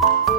Bye.